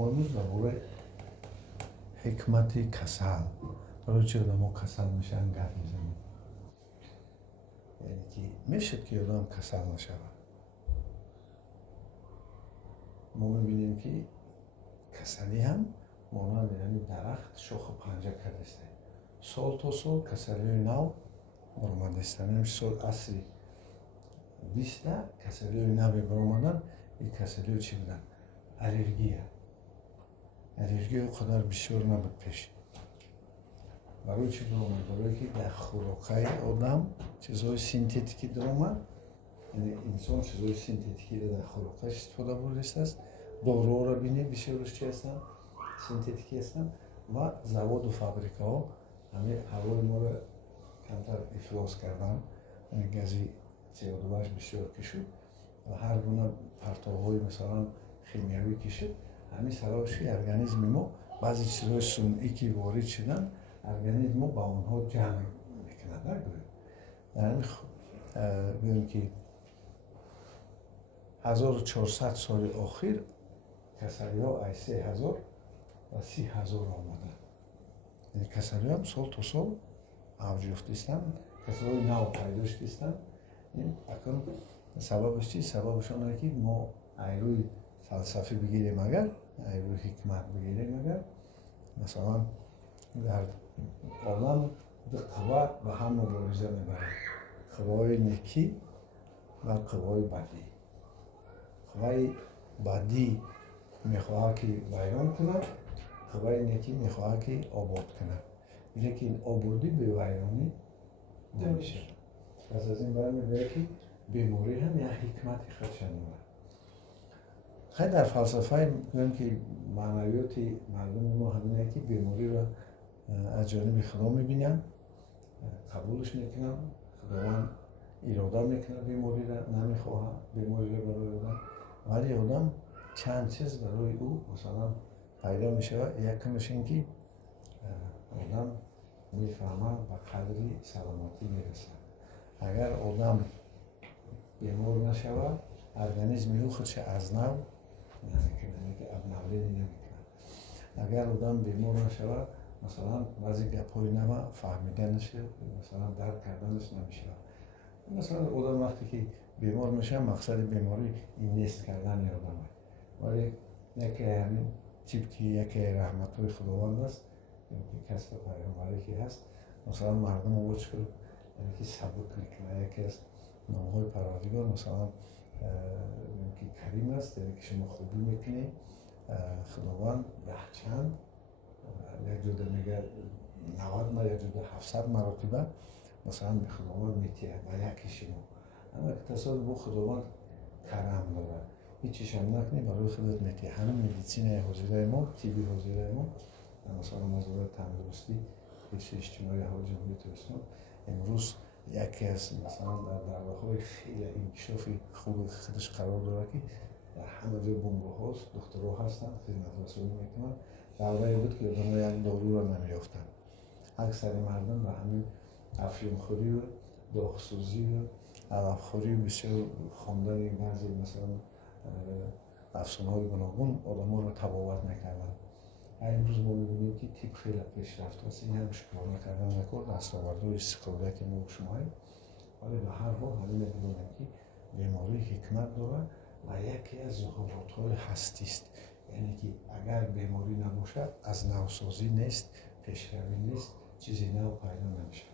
ما امروز درباره حکمت کسل، برای چه آدم کسل میشن گپ میزنیم. یعنی که میشه که آدم کسل نشود. ما میبینیم که کسلی هم مانند یعنی درخت شاخ پنجه کرده است. سال تا سال کسلی نو برآمده است. یعنی سال عصری 20 کسلی نو برآمدن. این کسلی چی بودن؟ الرژی قدر بسیار نبود پیش. برای چی درآمد؟ برای که در خوراکای آدم چیزهای سینتتیکی درآمد. یعنی انسان چیزهای سینتتیکی را در خوراکش استفاده برده است. دارو را بینی بسیارش چی هستن؟ سینتتیکی هستن و زواد و فابریکه ها همه هوای ما را کمتر افلاس کردن. یعنی گازی CO2 بسیار کشید و هر گونه پرتوهای مثلا شیمیایی کشید. همین سببش ارگانیسم ما بعضی چیزهای صنعی که وارد شدن ارگانیسم ما با اونها جمع میکنه. یعنی ببینیم که 1400 سال اخیر کسری ها از 3000 و 30,000 آمدن. یعنی کسری هم سال تا سال اوج یافته هستند. کسری های نو پیدا شده هستند. این اکنون سببش چی؟ سببش آنه که ما ایروی فلسفی بگیریم اگر ایروی حکمت بگیریم اگر مثلا در عالم دو قوه و هم مبارزه میبرند. قوه نیکی و قوه بدی. قوه بدی میخواه که ویران کنه، قوه نیکی میخواه که آباد کنه. لیکن آبادی به ویرانی نمیشه. پس از این برمی‌داره که بیماری هم یک حکمت خودشان داره. خیلی در فلسفه میگن که معنویات مردم ما همینه که بیماری را از جانب خدا میبینن، قبولش میکنن، خداوند اراده میکنه بیماری را نمیخواه بیماری را برای آدم. ولی آدم چند چیز برای او مثلا پیدا میشه. یکمش این که آدم میفهمه به قدری سلامتی میرسه. اگر آدم بیمار نشود ارگانیسم او خودش از نو نمیکنه که ابنولی نمیکنه. اگر آدم بیمار نشود مثلا بعضی گپ‌های نو فهمیدنش مثلا درک کردنش نمیشه. مثلا آدم وقتی که بیمار میشه مقصد بیماری این نیست کردن آدمه. ولی یکی همین تیپ که یکی رحمت‌های خداوند است که کسب پیامبری که هست مثلا مردم رو چکر یعنی که سبک میکنه. یکی از نام‌های پروردگار مثلا که کریم است یعنی که شما خوبی میکنی خداوند چند یک جوده میگه 90 ما یک جوده 700 مراتبه مثلا به خداوند میتیه و یکی شما. اما که تصادف با خداوند کرم داره هیچیش هم نکنی برای خودت میتیه. همین مدیسین حضیره ما تیبی حضیره ما مثلا موضوع تندرستی حفظ اجتماعی اهل جمهوریت اسلامی امروز یکی از مثلا در دعواهای خیلی انکشافی خوب خودش قرار داره که در همه جا بنگاه هاست دکترها هستند خدمت رسانی میکنن. دعوایی بود که آدم یک دارو را نمیافتند. اکثر مردم به همین افیونخوری و داغسوزی و علفخوری و بسیار خواندن بعضی مثلا افسانه های گوناگون آدم ها را تبابت میکردن. امروز ما می‌بینیم که تیپ خیلی پیشرفته است. این هم شکار نکردن نکرد دستاورد و استفاده که ما شماییم. ولی به هر حال همین بدونیم که بیماری حکمت داره و یکی از ظهورات‌های هستی است. یعنی که اگر بیماری نباشد از نوسازی نیست، پیشروی نیست، چیزی نو پیدا نمیشه.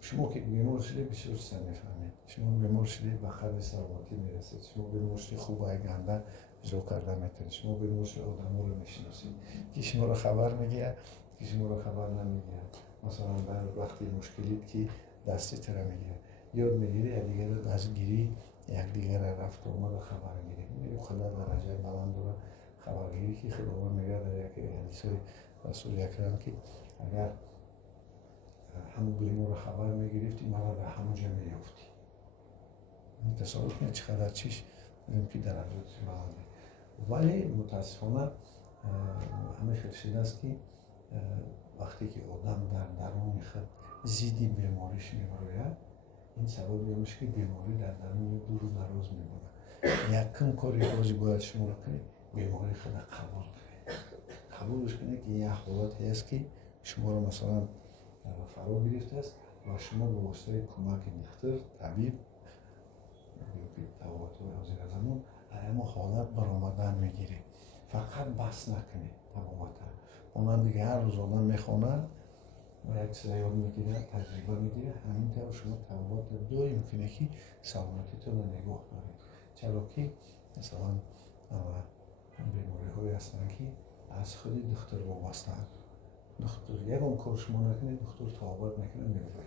شما که بیمار شدید بسیار سر میفهمید. شما بیمار شدید به خرد سلامتی میرسید. شما بیمار شدید خوب و گنده اجرا کرده میتونید. شما بیمار شدید آدم رو میشناسید. که شما رو خبر میگیره، که شما رو خبر نمیگیره. مثلا در وقتی مشکلیت که دستی تر میگیره. یاد میگیری یک دیگر رو دستگیری، یک دیگر رفت آمد خبر میگیری. این خدا درجه بلند داره خبرگیری که خداوند میگه در یک حدیث رسول اکرم که اگر همون بیمار رو خبر میگرفتی مرا در همون جا میافتی. این تصادف کنید چقدر چیش بگیم که درجات بلنده. ولی متاسفانه همه خیلی شده است که وقتی که آدم در درون خود زیدی بیماریش میبراید این سبب میشه که بیماری در درون دور و دراز میمونه. یکم کاری بازی باید شما کنید بیماری خود قبول کنید. قبولش کنید که این حالتی است که شما رو مثلا فرا گرفته است و شما به واسطه کمک دکتر طبیب که تواتر حاضر از همون اما حالت برآمدن میگیره. فقط بس نکنید تمامتا. اونم دیگه هر روز آدم میخونه و یک چیزا یاد میگیره، تجربه میگیره، همینطور شما توات دائم کنه که سلامتیتون رو نگاه دارید. چرا که مثلا بیماری های هستن که از خود دکتر وابسته‌اند. دکتر یکم کار شما نکنید، دکتر توابت نکنه میبره.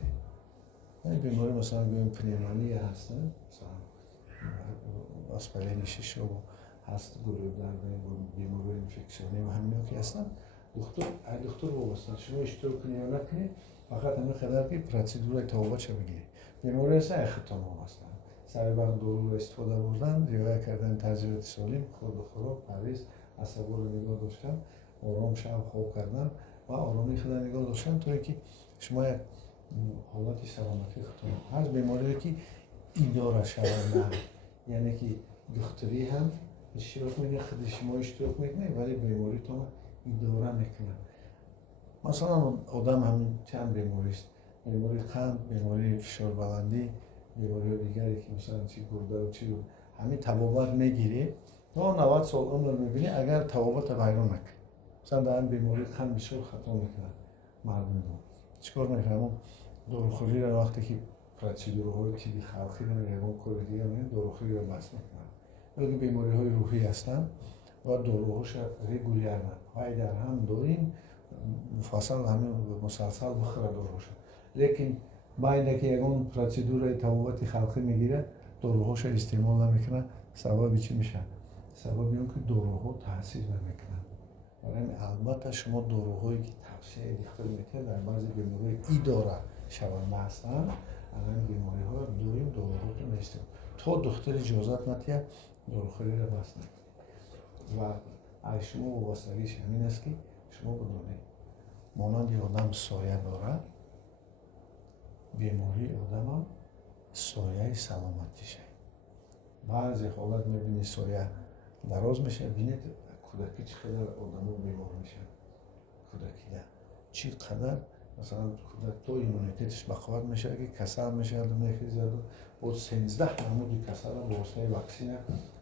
این بیماری مثلا گویم پنیمونی هستن، مثلا اسپرین شش و هست گلوب درد بیماری انفکسیونی و همین که هستن دکتر وابسته. شما اشتراک کنید یا نکنید فقط همین خدر که پروسیدور توابت چه بگیرید. بیماری هست اختتام وابسته. سر وقت دارو استفاده بردن، رعایت کردن تغذیه سالم، خورد و خوراک، پرهیز، عصب‌ها رو نگاه داشتن، آرام شب خواب کردن و آرامی خود نگاه داشتن تا اینکه شما یک حالت سلامتی خودتون هست. بیماری که اداره شود، یعنی که دکتری هم اشتراک میگه، خود شما اشتراک میکنه ولی بیماری تو اداره میکنه. مثلا آدم همین چند بیماری است، بیماری قند، بیماری فشار بلندی، بیماری دیگری که مثلا چی گرده و چی همین تبابت میگیره تا 90 سال عمر میبینی اگر تبابت بیان نکنه. مثلا در این بیماری قند بسیار خطا میکنه مردم رو. چیکار میکنه؟ داروخوری را وقتی که پروسیدورهای طبی خلقی رو یگان کار دیگه میگن داروخوری را بس میکنن. ولی بیماری های روحی هستن و داروهاش رگولر نه. در هم داریم مفصل همین مسلسل بخوره داروهاش. لیکن باید که یگان پروسیدور توابت خلقی میگیره داروهاش استعمال نمیکنه. سبب چی میشه؟ سبب این که داروها تاثیر نمیکنن. برای البته شما داروهایی که توصیه دکتر میکنه در بعضی بیماری اداره شونده هستن، الان بیماری ها داریم داروهاتون استعمال تا دکتر اجازت نتیه داروخوری را بس نکنید. و اگه شما وابستگیش همین است که شما بدونید مانند آدم سایه داره، بیماری آدم هم سایه سلامتیشه. بعضی حالت میبینی سایه دراز میشه، بینید کودکی چقدر آدم ها بیمار میشن. کودکی ده چقدر مثلا کودک تو ایمونیتیتش بقوت میشه که کسل میشه آدم میخیزه بود 13 نمودی کسل هم با واسطه واکسین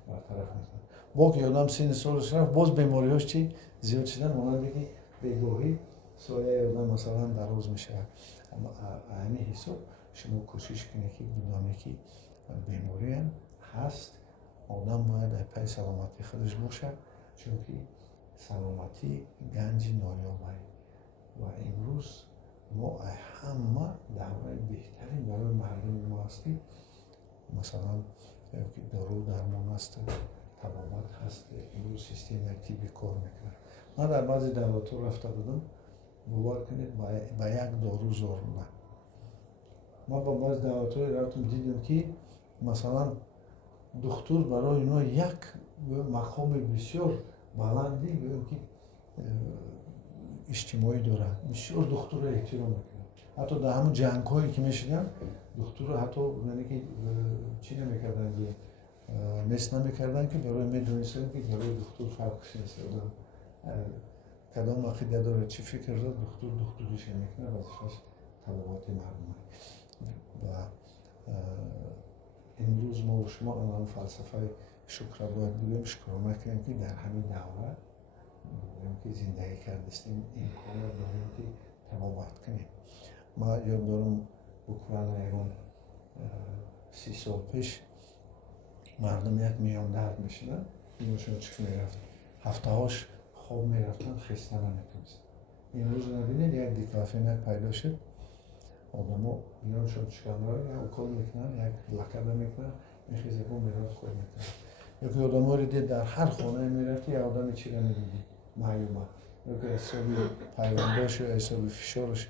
برطرف میکنه. باقی آدم سن سالش رفت باز بیماریاش چی زیاد شدن مانند که بگاهی سایه آدم مثلا دراز میشه. اما همین حساب شما کوشش کنید که بدانید که بیماری هم هست. آدم باید پای سلامتی خودش باشه چون که سلامتی گنج نایابه و امروز ما همه دوره بهترین برای مردم ما هست که مثلا دارو درمان هست، طبابت هست، امروز سیستم طبی کار میکنه. من در بعضی دولت‌ها رفته بودم، باور کنید با یک دارو زور نه. ما با بعضی دولت‌ها رفتم دیدم که مثلا دکتر برای اینا یک مقام بسیار بلندی گویم که اجتماعی داره، بسیار دکتر را احترام میکنه. حتی در همون جنگ هایی که میشدن دکتر را حتی یعنی که چی نمیکردن که مثل نمیکردن که برای میدونستن که برای دکتر فرقش نیست. کدام عقیده داره چی فکر داره دکترش میکنه وظیفش طبابت مردم. و امروز ما و شما الان فلسفه شکر باید بگویم شکرانه کنیم که در همین دوره که زندگی کردستیم امکان داریم که طبابت کنیم. ما یاد دارم اوکراین یکم 30 سال پیش مردم یک میان درد میشدن اینوشون چک میرفت هفته هاش خواب میرفتن خسته نمیتونست. امروز نبینید یک دیکلافینک پیدا شد آدم ها میان شد چکم را یا اکل میکنن یک لکده میکنن میخیزه کن میرن خوب میکنن. یکی آدم ها رو دید در هر خانه میرفتی یا آدم چی را نمیدید معیومه یکی حسابی پیونداش و حسابی فشارش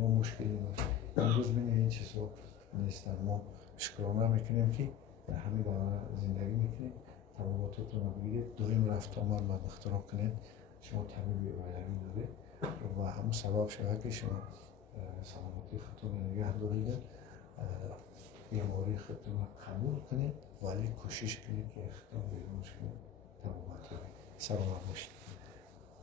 ما مشکلی داشت. امروز بینید این چیزا نیستن. ما شکرانه میکنیم که در همین دوره زندگی میکنیم. طباباتتون رو بگیرید، دائم رفت آمد و اختراع کنید. شما طبیبی اولیوی دارید و همون سبب شده که شما سلامتی خودتون نگه دارید، بیماری خودتون رو قبول کنید ولی کوشش کنید که اختراع بیرونش کنید. طبابت کنید. سلامت باشید.